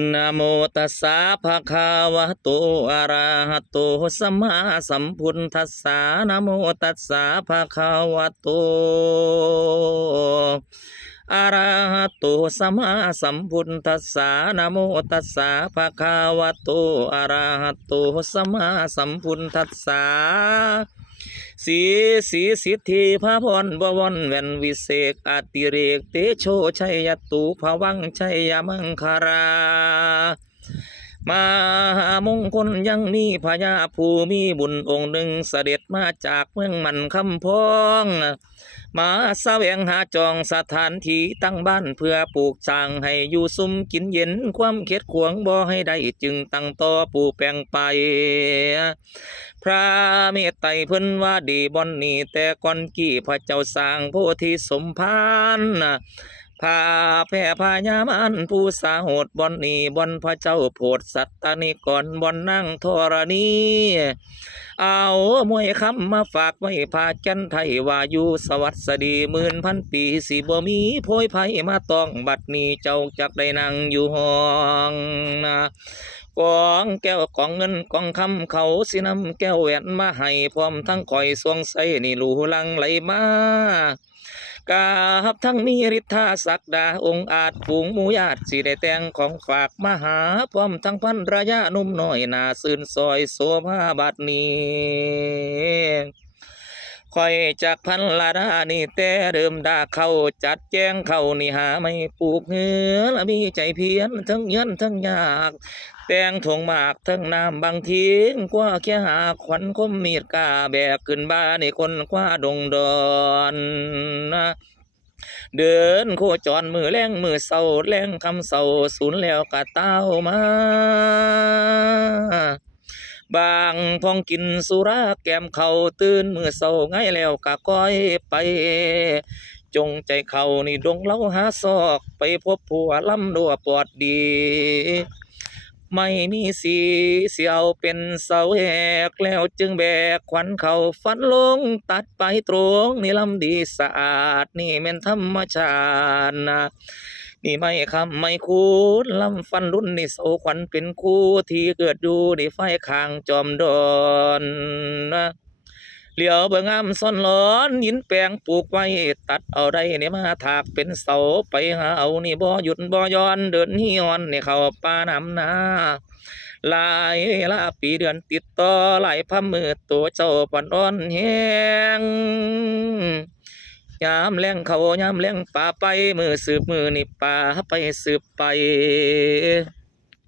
นะโมตัสสะภะคะวะโตอะระหะโตสัมมาสัมพุทธัสสะนะโมตัสสะภะคะวะโตอะระหะโตสัมมาสัมพุทธัสสะนะโมตัสสะภะคะวะโตอะระหะโตสัมมาสัมพุทธัสสะสีสีสิทธิพระพรบวรแว่นวิเศษอติเรกเตโชชัยตุภวังชัยมังคารา มหามงคลยังมีพญาภูมิบุญองค์หนึ่งเสด็จมาจากเมืองมันคำพองมาแสวงหาจองสถานที่ตั้งบ้านเพื่อปลูกสร้างให้อยู่ซุมกินเย็นความเข็ดขวงบ่ให้ได้จึงตั้งต่อปูแปลงไปพระเมตไตรเพิ่นว่าดีบ่อนนี้แต่ก่อนกี่พระเจ้าสร้างโพธิสมภารพาแผ่พญามารผู้สาโหดบอนนี้บอนพระเจ้าโพดสัตตานิก่อนบอนนั่งธรณีเอามวยคำมาฝากไว้พาจันไทยว่าอยู่สวัสดี10,000 ปีสิบ่มีโพยภัยมาต้องบัดนี้เจ้าจักได้นั่งอยู่ห้องนะกองแก้วกองเงินกองคำเขาสินำแก้วแหวนมาให้พร้อมทั้งก่อยสวงใส่นี่ลูลังไหลมากาบทั้งมีฤทธาศักดาองค์อาจฝูงหมูญาติสิได้แต่งของฝากมาหาพร้อมทั้งพันระยะนุ่มน้อยนาซื่นซอยโสภาบัดนี้คอยจากพันลาดานี่แต่เดิมดาเข้าจัดแจ้งเข้านี่หาไม่ปลูกเหือละมีใจเพียนทั้งยันทั้งยากแต่งถงมากทั้งน้ำบางทีกว่าแค่หาขวัญคมมีดกาแบกขึ้นบ้านในคนกว่าดงดอนนะเดินโคจรมือแรงมือเศร้าแรงคำเศร้าสูญแล้วกะเต้ามาบางพองกินสุราแก้มเขาตื่นมือเศร้าไงแล้วกะก้อยไปจงใจเขานี่ดงเล้าหาซอกไปพบผัวลำดัวปอดดีไม่มีสีเสียวเป็นเสาแหกแล้วจึงแบกขวัญเขาฟันลงตัดไปตรงนี่ลำดีสะอาดนี่แม่นธรรมชาตินะนี่ไม่คำไม่คูดลำฟันรุ่นนี่โสขวัญเป็นคู่ที่เกิดอยู่ในไฟข้างจอมดอนนะเหลียวเบิ่งงามซ่อนหลอนยินแปลงปลูกไว้ตัดเอาได้เนี่ยมาถากเป็นเสาไปหาเอานี่บ่หยุดบ่ย้อนเดินหิ้อนนี่เข้าป่านำนาหลายลาปีเดือนติดต่อหลายพะมือตัวเจ้าปันอ่อนแหงยามแรงเขายามแรงป่าไปมือสืบมือนี่ป่าไปสืบไป